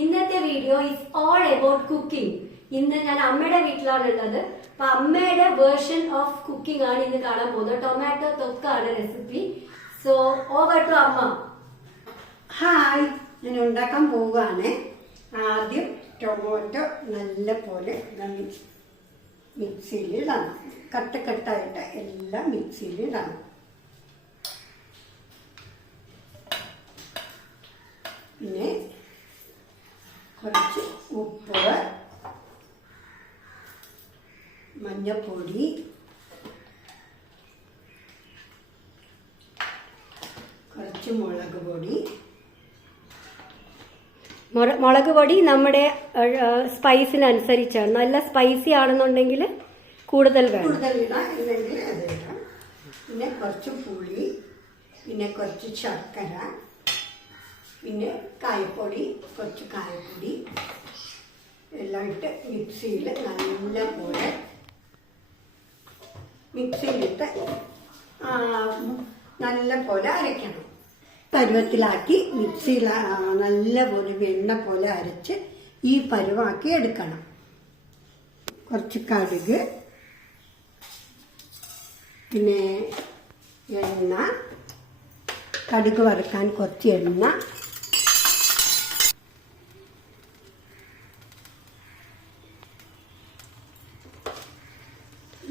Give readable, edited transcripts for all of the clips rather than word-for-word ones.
ഇന്നത്തെ video is all about cooking. ഇന്ന് ഞാൻ അമ്മയുടെ വീട്ടിലാണുള്ളത്. അപ്പൊ അമ്മയുടെ വേർഷൻ ഓഫ് കുക്കിംഗ് ആണ് ഇന്ന് കാണാൻ പോകുന്നത്. ടൊമാറ്റോ തൊക്കാണ് റെസിപ്പി. സോ ഓവർ ടു അമ്മ. ഹായ്, ഞാൻ ഉണ്ടാക്കാൻ പോവുകയാണ്. ആദ്യം ടൊമാറ്റോ നല്ല പോലെ മിക്സിയിൽ ഇടണം. കട്ടായിട്ട് എല്ലാം മിക്സിയിൽ ഇടണം. പിന്നെ കുറച്ച് ഉപ്പ്, മഞ്ഞൾപ്പൊടി, കുറച്ച് മുളക് പൊടി. മുളക് പൊടി നമ്മുടെ സ്പൈസിനനുസരിച്ചാണ്. നല്ല സ്പൈസി ആണെന്നുണ്ടെങ്കിൽ കൂടുതൽ ഇടാം, ഇല്ലെങ്കിൽ അത് ഇടാം. പിന്നെ കുറച്ച് പുളി, പിന്നെ കുറച്ച് ശർക്കര, പിന്നെ കായപ്പൊടി, കുറച്ച് കായപ്പൊടി എല്ലാം ഇട്ട് മിക്സിയിൽ നല്ല പോലെ അരയ്ക്കണം. പരുവത്തിലാക്കി മിക്സിയിൽ നല്ലപോലെ വെണ്ണ പോലെ അരച്ച് ഈ പരുവാക്കി എടുക്കണം. കുറച്ച് കടുക്, പിന്നെ എണ്ണ, കടുക് വറുക്കാൻ കുറച്ച് എണ്ണ,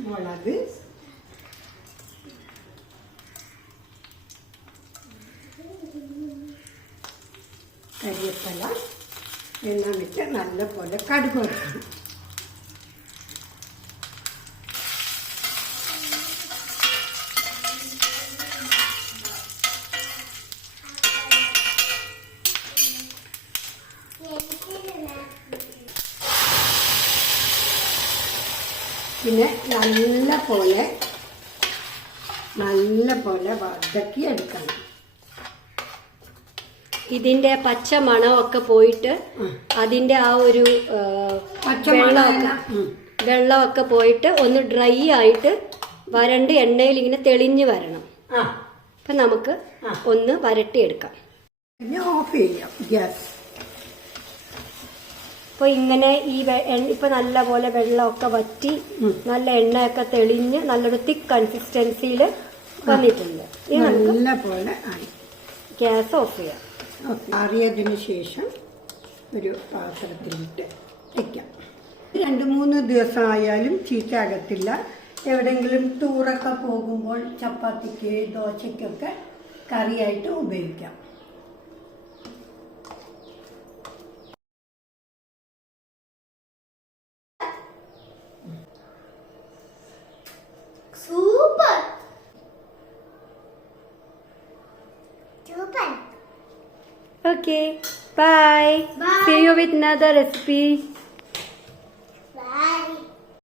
മുളക്, കരിവേപ്പില എല്ലാം ഇട്ട് നല്ലപോലെ കടുക് വറുക്കണം. പിന്നെ നല്ല പോലെ വതക്കി എടുക്കണം. ഇതിന്റെ പച്ച മണമൊക്കെ പോയിട്ട് അതിന്റെ ആ ഒരു വെള്ളമൊക്കെ പോയിട്ട് ഒന്ന് ഡ്രൈ ആയിട്ട് വരണ്ട് എണ്ണയിൽ ഇങ്ങനെ തെളിഞ്ഞു വരണം. അപ്പൊ നമുക്ക് ഒന്ന് വരട്ടിയെടുക്കാം. പിന്നെ ഓഫ് ചെയ്യാം ഗ്യാസ്. അപ്പോൾ ഇങ്ങനെ ഇപ്പൊ നല്ല പോലെ വെള്ളമൊക്കെ വറ്റി നല്ല എണ്ണയൊക്കെ തെളിഞ്ഞ് നല്ലൊരു തിക്ക് കൺസിസ്റ്റൻസിയിൽ വന്നിട്ടുണ്ട്. നല്ല പോലെ ആയി. ഗ്യാസ് ഓഫ് ചെയ്യാം. അറിയതിന് ശേഷം ഒരു പാത്രത്തിലിട്ട് വയ്ക്കാം. 2-3 ദിവസം ആയാലും ചീത്തയാകത്തില്ല. എവിടെയെങ്കിലും ടൂറൊക്കെ പോകുമ്പോൾ ചപ്പാത്തിക്ക് ദോശയ്ക്കൊക്കെ കറിയായിട്ട് ഉപയോഗിക്കാം. Super! Okay, bye. See you with another recipe.